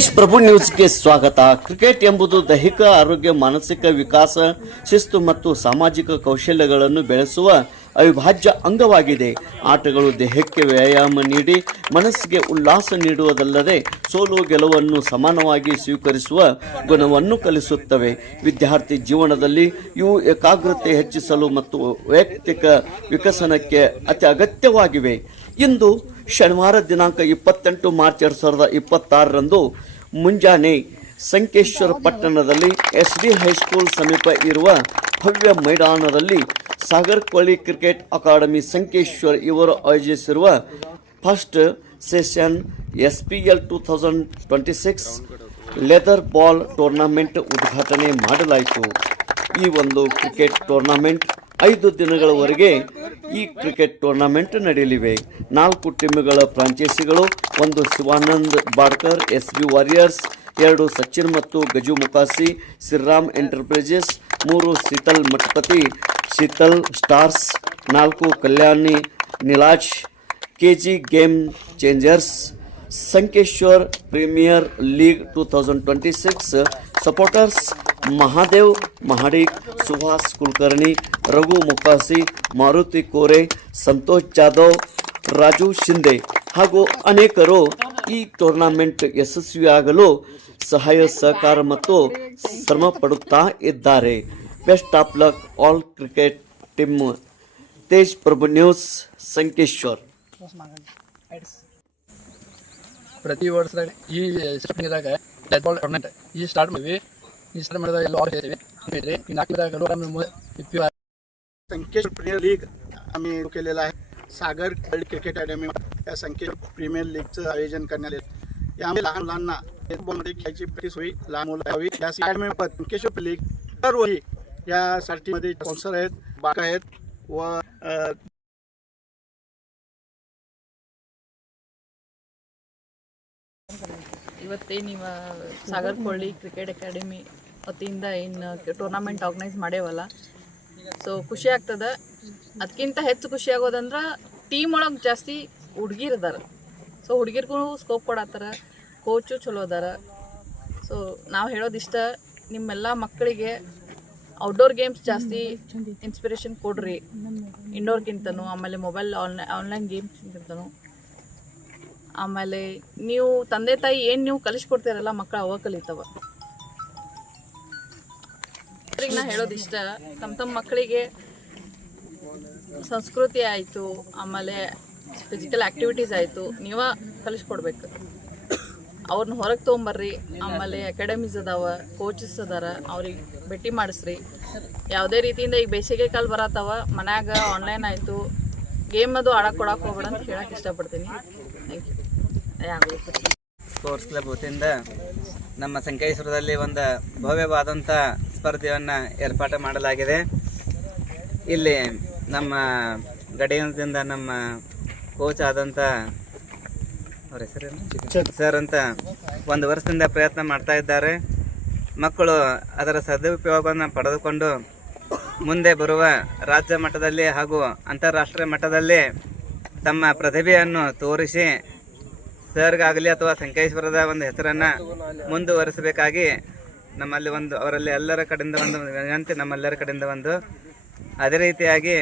ತೇಜ್ ಪ್ರಭು ನ್ಯೂಸ್ಗೆ ಸ್ವಾಗತ. ಕ್ರಿಕೆಟ್ ಎಂಬುದು ದೈಹಿಕ ಆರೋಗ್ಯ, ಮಾನಸಿಕ ವಿಕಾಸ, ಶಿಸ್ತು ಮತ್ತು ಸಾಮಾಜಿಕ ಕೌಶಲ್ಯಗಳನ್ನು ಬೆಳೆಸುವ ಅವಿಭಾಜ್ಯ ಅಂಗವಾಗಿದೆ. ಆಟಗಳು ದೇಹಕ್ಕೆ ವ್ಯಾಯಾಮ ನೀಡಿ ಮನಸ್ಸಿಗೆ ಉಲ್ಲಾಸ ನೀಡುವುದಲ್ಲದೆ ಸೋಲು ಗೆಲುವನ್ನು ಸಮಾನವಾಗಿ ಸ್ವೀಕರಿಸುವ ಗುಣವನ್ನು ಕಲಿಸುತ್ತವೆ. ವಿದ್ಯಾರ್ಥಿ ಜೀವನದಲ್ಲಿ ಇವು ಏಕಾಗ್ರತೆ ಹೆಚ್ಚಿಸಲು ಮತ್ತು ವೈಯಕ್ತಿಕ ವಿಕಸನಕ್ಕೆ ಅತಿ ಅಗತ್ಯವಾಗಿವೆ. ಇಂದು ಶನಿವಾರ ದಿನಾಂಕ 28 ಮಾರ್ಚ್ 2026ರಂದು ಮುಂಜಾನೆ ಸಂಕೇಶ್ವರ ಪಟ್ಟಣದಲ್ಲಿ SD ಹೈಸ್ಕೂಲ್ ಸಮೀಪ ಇರುವ ಭವ್ಯ ಮೈದಾನದಲ್ಲಿ ಸಾಗರ್ ಕೋಳಿ ಕ್ರಿಕೆಟ್ ಅಕಾಡೆಮಿ ಸಂಕೇಶ್ವರ್ ಇವರು ಆಯೋಜಿಸಿರುವ first session SPL 2026 leather ball tournament ಉದ್ಘಾಟನೆ ಮಾಡಲಾಯಿತು. ಈ ಒಂದು ಕ್ರಿಕೆಟ್ ಟೂರ್ನಮೆಂಟ್ 5 ದಿನಗಳವರೆಗೆ ಈ ಕ್ರಿಕೆಟ್ ಟೂರ್ನಮೆಂಟ್ ನಡೆಯಲಿವೆ. 4 ಟೀಮ್ಗಳ ಫ್ರಾಂಚೈಸಿಗಳು, 1 ಶಿವಾನಂದ್ ಬಾಡ್ಕರ್ SB ವಾರಿಯರ್ಸ್, 2 ಸಚಿನ್ ಮತ್ತು Gaju Mukasi Shriram enterprises, 3 Sheetal Mathapati Sheetal stars, 4 Kalyani Nilaj KG game changers. Sankeshwar premier league 2026 supporters Mahadev Mahadik, Suhas Kulkarni, Raghu Mukasi, Maruti Kore, Santosh Jadhav, Raju Shinde ಹಾಗೂ ಅನೇಕರು ಈ ಟೂರ್ನಮೆಂಟ್ ಯಶಸ್ವಿಯಾಗಲು ಸಹಾಯ ಸಹಕಾರ ಮತ್ತು ಶ್ರಮ ಪಡುತ್ತಾ ಇದ್ದಾರೆ. Best of luck all cricket team. Tej Prabhu news Sankeshwar. ಪ್ರತಿ ವರ್ಷದಾಗ ಈ ಸ್ಟಾರ್ಟಿಂಗ್ದಾಗ ಟೂರ್ನಮೆಂಟ್ ಈ ಸ್ಟಾರ್ಟ್ ಮಾಡಿದ್ವಿ. ಈ ಸ್ಟಾರ್ಟ್ ಮಾಡಿದಾಗ ಎಲ್ಲ ಆಲ್ ಹೇಳ್ತೀವಿ. ಈ 4 संकेश्वर प्रीमियर लीग आम्ही केलेला आहे. सागर वर्ल्ड क्रिकेट अकॅडमी या संकेश्वर प्रीमियर लीगचं आयोजन करण्यात आले. यामध्ये लहान मुलांना फुटबॉलमध्ये खेळायची प्रॅक्टिस होईल, लहान मुलं यावी या अकॅडमीमार्फत संकेश्वर लीग दरवर्षी यासाठी मध्ये स्पॉन्सर आहेत, बाक आहेत व ಇವತ್ತೇನಿವ ಸಾಗರ್ ಕೊಳ್ಳಿ ಕ್ರಿಕೆಟ್ ಅಕಾಡೆಮಿ ವತಿಯಿಂದ ಏನು ಟೂರ್ನಮೆಂಟ್ ಆರ್ಗನೈಸ್ ಮಾಡೇವಲ್ಲ, ಸೊ ಖುಷಿ ಆಗ್ತದೆ. ಅದಕ್ಕಿಂತ ಹೆಚ್ಚು ಖುಷಿ ಆಗೋದಂದ್ರೆ ಟೀಮ್ ಒಳಗೆ ಜಾಸ್ತಿ ಹುಡುಗಿರು ಅದಾರ. ಸೊ ಹುಡುಗಿರ್ಗೂ ಸ್ಕೋಪ್ ಕೊಡತ್ತಾರ, ಕೋಚು ಚಲೋ ಅದಾರ. ಸೊ ನಾವು ಹೇಳೋದಿಷ್ಟ, ನಿಮ್ಮೆಲ್ಲ ಮಕ್ಕಳಿಗೆ ಔಟ್ಡೋರ್ ಗೇಮ್ಸ್ ಜಾಸ್ತಿ ಇನ್ಸ್ಪಿರೇಷನ್ ಕೊಡ್ರಿ, ಇಂಡೋರ್ಗಿಂತನೂ. ಆಮೇಲೆ ಮೊಬೈಲ್ ಆನ್ಲೈನ್ ಗೇಮ್ಸ್ಗಿಂತನೂ. ಆಮೇಲೆ ನೀವು ತಂದೆ ತಾಯಿ ಏನು ನೀವು ಕಲಿಸ್ಕೊಡ್ತೀರಲ್ಲ, ಮಕ್ಕಳು ಅವ ಕಲಿತಾವ. ನಾ ಹೇಳೋದಿಷ್ಟ, ತಮ್ಮ ಮಕ್ಕಳಿಗೆ ಸಂಸ್ಕೃತಿ ಆಯಿತು, ಆಮೇಲೆ ಫಿಸಿಕಲ್ ಆ್ಯಕ್ಟಿವಿಟೀಸ್ ಆಯಿತು, ನೀವೇ ಕಲಿಸ್ಕೊಡ್ಬೇಕು. ಅವ್ರನ್ನ ಹೊರಗೆ ತೊಗೊಂಬರ್ರಿ. ಆಮೇಲೆ ಅಕಾಡೆಮೀಸ್ ಅದಾವ, ಕೋಚಸ್ ಅದಾರ, ಅವ್ರಿಗೆ ಭೇಟಿ ಮಾಡಿಸ್ರಿ. ಯಾವುದೇ ರೀತಿಯಿಂದ ಈಗ ಬೇಸಿಗೆ ಕಾಲ ಬರತ್ತವ, ಮನ್ಯಾಗ ಆನ್ಲೈನ್ ಆಯಿತು, ಗೇಮ್ ಅದು ಆಡಕ್ಕೆ ಕೊಡಕ್ಕೆ ಹೋಗ್ಬೇಡ ಅಂತ ಹೇಳಕ್ಕೆ ಇಷ್ಟಪಡ್ತೀನಿ. Thank you. ಸ್ಪೋರ್ಟ್ಸ್ ಕ್ಲಬ್ ವತಿಯಿಂದ ನಮ್ಮ ಸಂಕೇಶ್ವರದಲ್ಲಿ ಒಂದು ಭವ್ಯವಾದಂಥ ಸ್ಪರ್ಧೆಯನ್ನು ಏರ್ಪಾಟು ಮಾಡಲಾಗಿದೆ. ಇಲ್ಲಿ ನಮ್ಮ ಗಡಿಯಿಂದ ನಮ್ಮ ಕೋಚ್ ಆದಂಥ ಅವ್ರ ಹೆಸರೇನು ಸರ್ ಅಂತ 1 ವರ್ಷದಿಂದ ಪ್ರಯತ್ನ ಮಾಡ್ತಾ ಇದ್ದಾರೆ. ಮಕ್ಕಳು ಅದರ ಸದುಪಯೋಗವನ್ನು ಪಡೆದುಕೊಂಡು ಮುಂದೆ ಬರುವ ರಾಜ್ಯ ಮಟ್ಟದಲ್ಲಿ ಹಾಗೂ ಅಂತಾರಾಷ್ಟ್ರೀಯ ಮಟ್ಟದಲ್ಲಿ ತಮ್ಮ ಪ್ರತಿಭೆಯನ್ನು ತೋರಿಸಿ ಸರ್ಗಾಗಲಿ ಅಥವಾ ಸಂಕೇಶ್ವರದ ಒಂದು ಹೆಸರನ್ನು ಮುಂದುವರಿಸಬೇಕಾಗಿ ನಮ್ಮಲ್ಲಿ ಅವರಲ್ಲಿ ಎಲ್ಲರ ಕಡೆಯಿಂದ ಒಂದು ವಿನಂತಿ, ನಮ್ಮೆಲ್ಲರ ಕಡೆಯಿಂದ ಒಂದು. ಅದೇ ರೀತಿಯಾಗಿ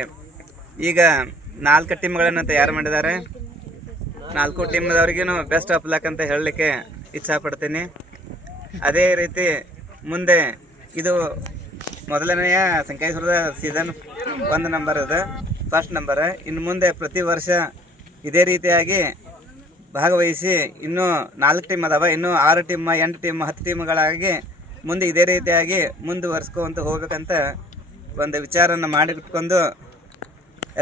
ಈಗ 4 ಟೀಮ್ಗಳನ್ನು ತಯಾರು ಮಾಡಿದ್ದಾರೆ. 4 ಟೀಮ್ದವ್ರಿಗೂ ಬೆಸ್ಟ್ ಆಫ್ ಲಕ್ ಅಂತ ಹೇಳಲಿಕ್ಕೆ ಇಚ್ಛಾಪಡ್ತೀನಿ. ಅದೇ ರೀತಿ ಮುಂದೆ ಇದು ಮೊದಲನೆಯ ಸಂಕೇಶ್ವರದ ಸೀಸನ್ 1 ನಂಬರ್ ಇದೆ, ಫಸ್ಟ್ ನಂಬರ್. ಇನ್ನು ಮುಂದೆ ಪ್ರತಿ ವರ್ಷ ಇದೇ ರೀತಿಯಾಗಿ ಭಾಗವಹಿಸಿ ಇನ್ನೂ 4 ಟೀಮ್ ಅದಾವ, ಇನ್ನೂ 6 ಟೀಮ್, 8 ಟೀಮ್, 10 ಟೀಮ್ಗಳಾಗಿ ಮುಂದೆ ಇದೇ ರೀತಿಯಾಗಿ ಮುಂದುವರ್ಸ್ಕೊಂತ ಹೋಗ್ಬೇಕಂತ ಒಂದು ವಿಚಾರನ ಮಾಡಿಟ್ಕೊಂಡು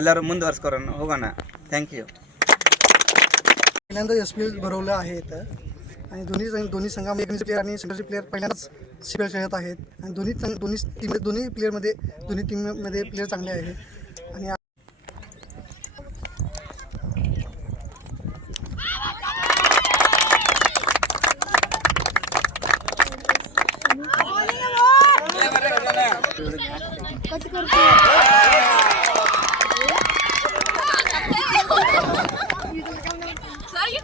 ಎಲ್ಲರೂ ಮುಂದುವರ್ಸ್ಕೊಂಡು ಹೋಗೋಣ. Thank you. पहिल्यांदा SPL भरवलं आहे इथं आणि दोन्ही संघामध्ये प्लेयर आणि सेंटरचे प्लेयर पहिल्यांदाच CPL खेळत आहेत आणि दोन्ही टीममध्ये प्लेयर चांगले आहेत. आणि Sorry,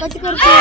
कट करतो